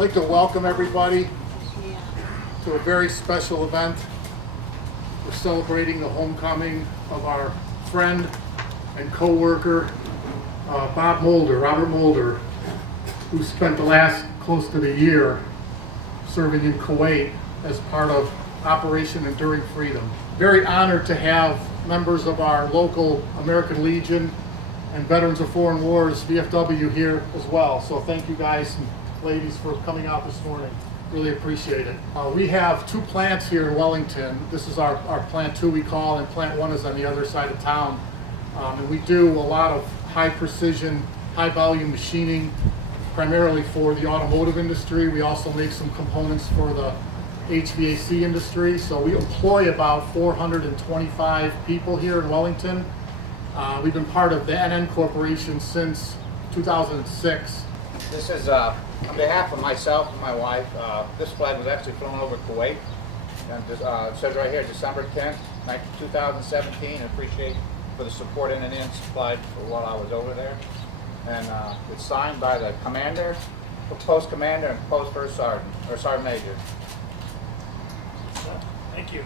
like to welcome everybody to a very special event. We're celebrating the homecoming of our friend and co-worker, Robert Moulder, who spent the last close to the year serving in Kuwait as part of Operation Enduring Freedom. Very honored to have members of our local American Legion and Veterans of Foreign Wars, VFW, here as well. So thank you guys and ladies for coming out this morning. Really appreciate it. We have two plants here in Wellington. This is our plant 2 we call, and plant 1 is on the other side of town. And we do a lot of high precision, high volume machining, primarily for the automotive industry. We also make some components for the HVAC industry. So we employ about 425 people here in Wellington. We've been part of the NN Corporation since 2006. This is on behalf of myself and my wife. This flag was actually flown over Kuwait. And it says right here, December 10th, 2017. I appreciate for the support NN supplied for while I was over there. And it's signed by the commander, post commander, and post first sergeant, or sergeant major. Thank you.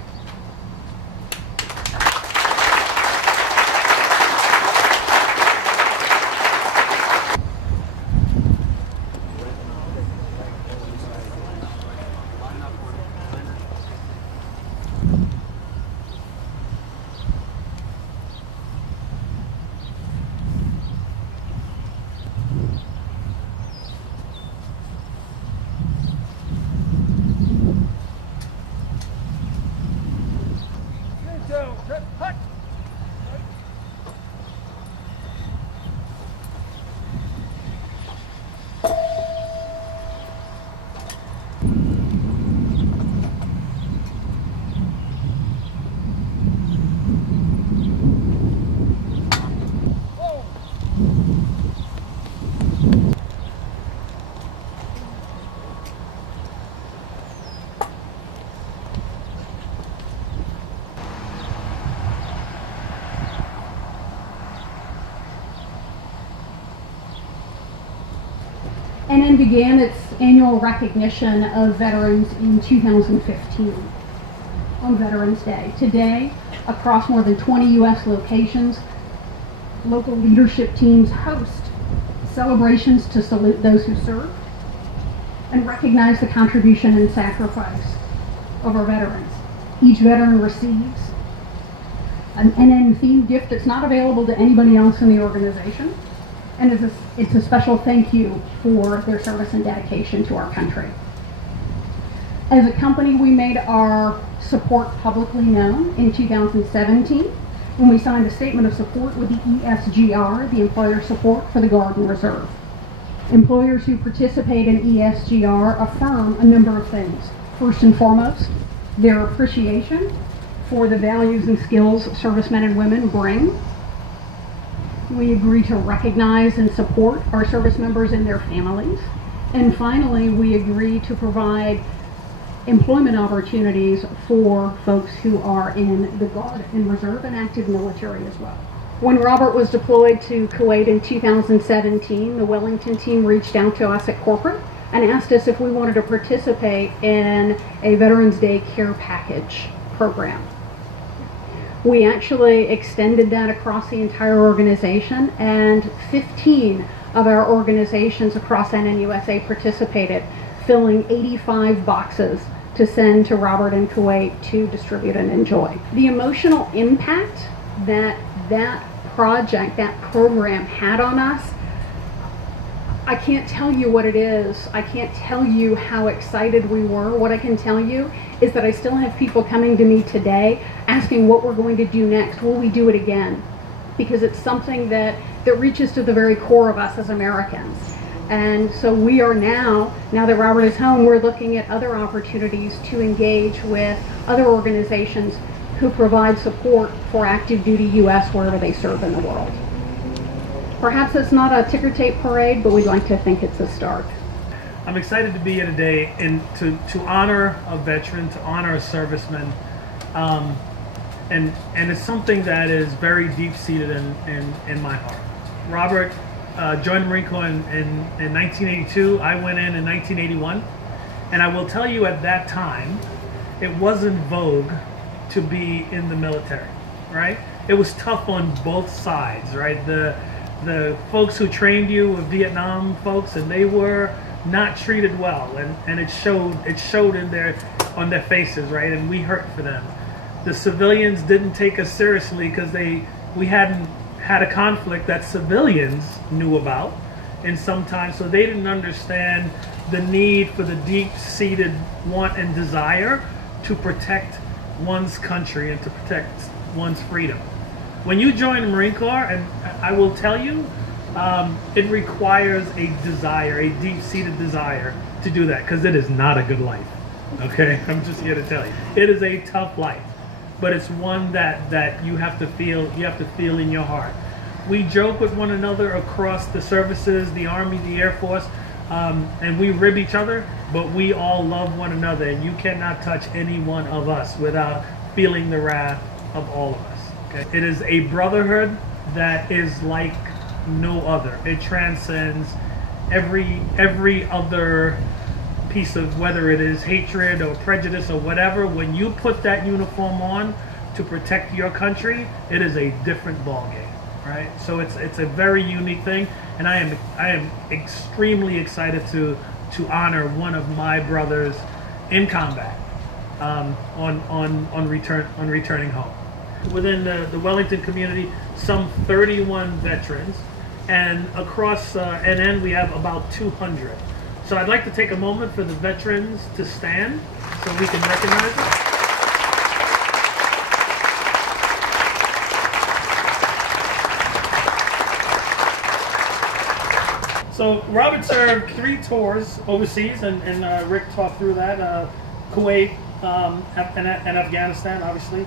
NN began its annual recognition of veterans in 2015 on Veterans Day. Today, across more than 20 U.S. locations, local leadership teams host celebrations to salute those who served and recognize the contribution and sacrifice of our veterans. Each veteran receives an NN-themed gift that's not available to anybody else in the organization. And it's a special thank you for their service and dedication to our country. As a company, we made our support publicly known in 2017 when we signed a statement of support with the ESGR, the Employer Support for the Guard and Reserve. Employers who participate in ESGR affirm a number of things. First and foremost, their appreciation for the values and skills servicemen and women bring. We agree to recognize and support our service members and their families. And finally, we agree to provide employment opportunities for folks who are in the Guard and Reserve and active military as well. When Robert was deployed to Kuwait in 2017, the Wellington team reached out to us at corporate and asked us if we wanted to participate in a Veterans Day care package program. We actually extended that across the entire organization, and 15 of our organizations across NN USA participated, filling 85 boxes to send to Robert in Kuwait to distribute and enjoy. The emotional impact that project, that program had on us, I can't tell you what it is. I can't tell you how excited we were. What I can tell you is that I still have people coming to me today asking what we're going to do next. Will we do it again? Because it's something that reaches to the very core of us as Americans. And so we are now that Robert is home, we're looking at other opportunities to engage with other organizations who provide support for active duty U.S. wherever they serve in the world. Perhaps it's not a ticker tape parade, but we'd like to think it's a start. I'm excited to be here today and to honor a veteran, to honor a serviceman. And it's something that is very deep-seated in my heart. Robert joined the Marine Corps in 1982. I went in 1981. And I will tell you, at that time, it wasn't vogue to be in the military, right? It was tough on both sides, right? The folks who trained you were Vietnam folks, and they were not treated well, and it showed in on their faces, right? And we hurt for them. The civilians didn't take us seriously because we hadn't had a conflict that civilians knew about, and sometimes so they didn't understand the need for the deep-seated want and desire to protect one's country and to protect one's freedom. When you join the Marine Corps, and I will tell you, it requires a desire, a deep-seated desire to do that, because it is not a good life. Okay, I'm just here to tell you, it is a tough life, but it's one that you have to feel. You have to feel in your heart. We joke with one another across the services, the Army, the Air Force. And we rib each other, but we all love one another, and you cannot touch any one of us without feeling the wrath of all of us. Okay? It is a brotherhood that is like no other. It transcends every other piece of, whether it is hatred or prejudice or whatever. When you put that uniform on to protect your country, it is a different ballgame. Right, so it's a very unique thing, and I am extremely excited to honor one of my brothers in combat on returning home. Within the Wellington community, some 31 veterans, and across NN we have about 200. So I'd like to take a moment for the veterans to stand so we can recognize them. So Robert served 3 tours overseas, and Rick talked through that, Kuwait and Afghanistan, obviously.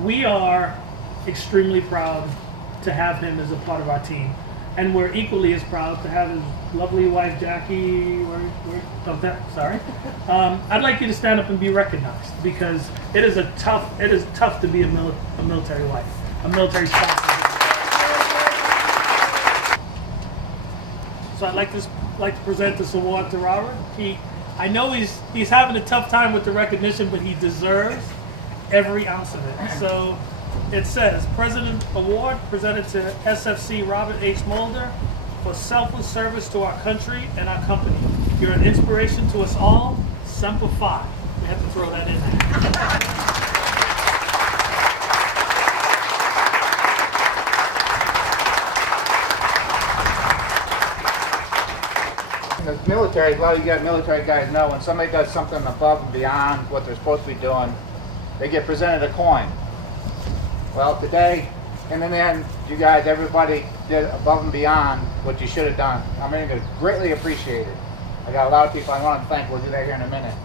We are extremely proud to have him as a part of our team, and we're equally as proud to have his lovely wife, Jackie. Sorry. I'd like you to stand up and be recognized, because it is tough to be a military wife, a military spouse. So I'd like to present this award to Robert. I know he's having a tough time with the recognition, but he deserves every ounce of it. So it says, President Award presented to SFC Robert H. Moulder for selfless service to our country and our company. You're an inspiration to us all. Semper Fi. We have to throw that in there. In the military, a lot of you guys, military guys know, when somebody does something above and beyond what they're supposed to be doing, they get presented a coin. Well, today, in the end, you guys, everybody did above and beyond what you should have done. I'm going to greatly appreciate it. I got a lot of people I want to thank. We'll do that here in a minute.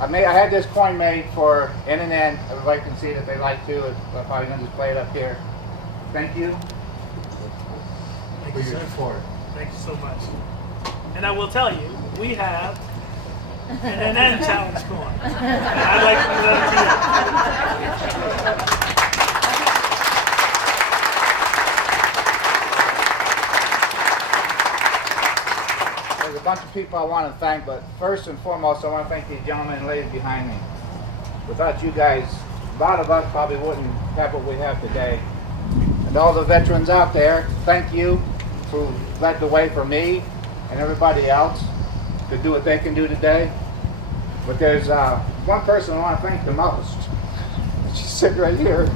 I had this coin made for NN. Everybody can see it if they like to. I'm probably going to display it up here. Thank you. Thank you, sir. Thank you so much. And I will tell you, we have an NN challenge coin. I'd like to present it to you. There's a bunch of people I want to thank, but first and foremost, I want to thank these gentlemen and ladies behind me. Without you guys, a lot of us probably wouldn't have what we have today. And all the veterans out there, thank you who led the way for me and everybody else to do what they can do today. But there's one person I want to thank the most. She's sitting right here.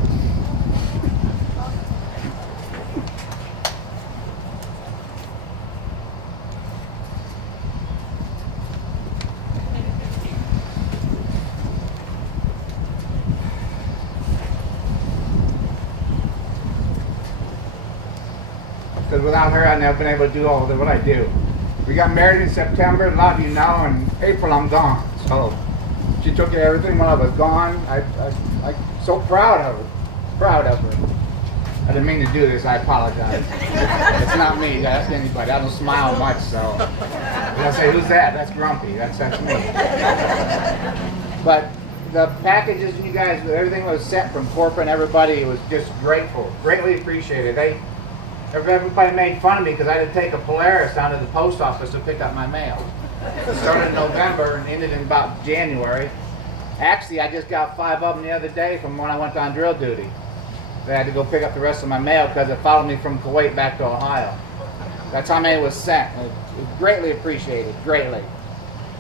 Because without her, I'd never been able to do all of what I do. We got married in September, a lot of you know, and April I'm gone. So she took care of everything when I was gone. I'm so proud of her. Proud of her. I didn't mean to do this, I apologize. It's not me, that's anybody. I don't smile much, so. I say, who's that? That's Grumpy, that's me. But the packages, you guys, everything was sent from corporate and everybody was just grateful, greatly appreciated. everybody made fun of me because I had to take a Polaris down to the post office to pick up my mail. It started in November and ended in about January. Actually, I just got 5 of them the other day from when I went on drill duty. I had to go pick up the rest of my mail because it followed me from Kuwait back to Ohio. That's how many was sent. It was greatly appreciated, greatly.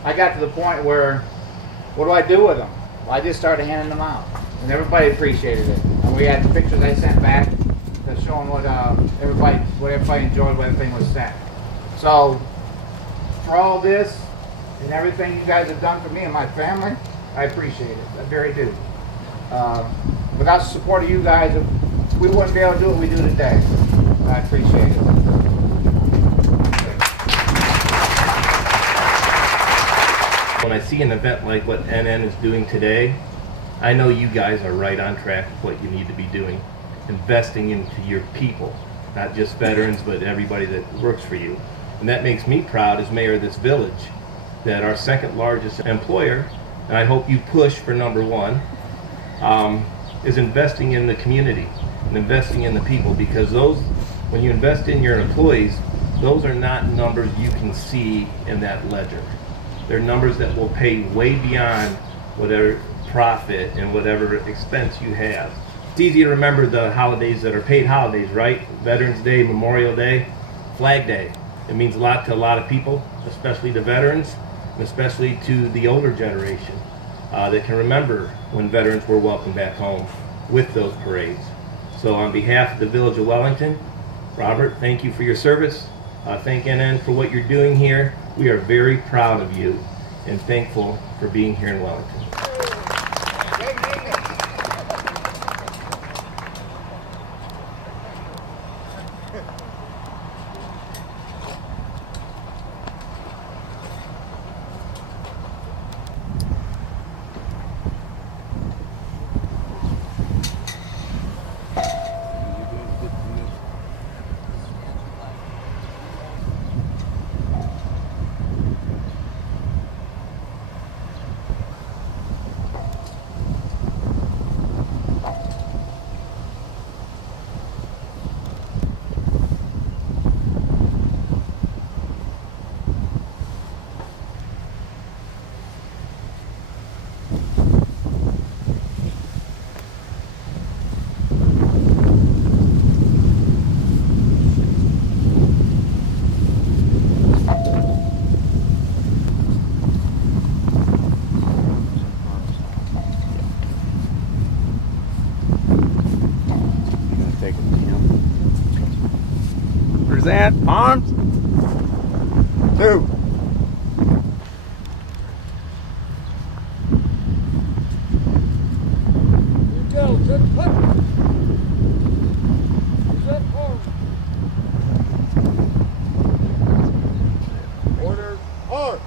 I got to the point where, what do I do with them? Well, I just started handing them out, and everybody appreciated it. And we had the pictures I sent back showing what everybody enjoyed when everything was sent. So, for all this and everything you guys have done for me and my family, I appreciate it. I very do. Without the support of you guys, we wouldn't be able to do what we do today. I appreciate it. When I see an event like what NN is doing today, I know you guys are right on track with what you need to be doing, investing into your people, not just veterans, but everybody that works for you. And that makes me proud as mayor of this village, that our second largest employer, and I hope you push for #1, is investing in the community and investing in the people, because those, when you invest in your employees, those are not numbers you can see in that ledger. They're numbers that will pay way beyond whatever profit and whatever expense you have. It's easy to remember the holidays that are paid holidays, right? Veterans Day, Memorial Day, Flag Day. It means a lot to a lot of people, especially the veterans, and especially to the older generation that can remember when veterans were welcomed back home with those parades. So on behalf of the Village of Wellington, Robert, thank you for your service. Thank NN for what you're doing here. We are very proud of you and thankful for being here in Wellington. Present arms. 2. Go, good put. Present arms. Order arms.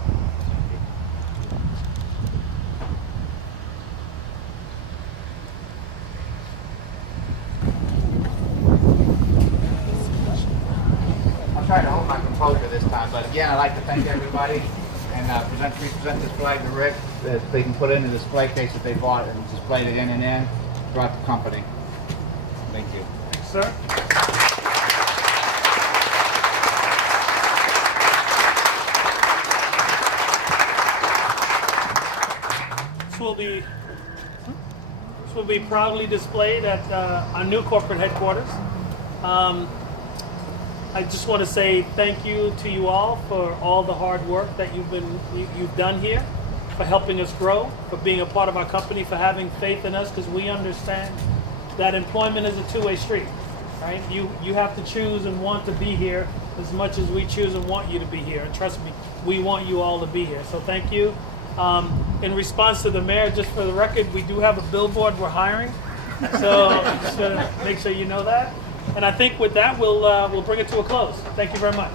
I'll try to hold my composure this time, but again, I'd like to thank everybody and present this flag to Rick that they can put it in the display case that they bought and displayed it in and in throughout the company. Thank you. Thanks, sir. This will be proudly displayed at our new corporate headquarters. I just want to say thank you to you all for all the hard work that you've done here, for helping us grow, for being a part of our company, for having faith in us, because we understand that employment is a two-way street, right? You have to choose and want to be here as much as we choose and want you to be here. And trust me, we want you all to be here. So thank you. In response to the mayor, just for the record, we do have a billboard we're hiring. So just to make sure you know that. And I think with that, we'll bring it to a close. Thank you very much.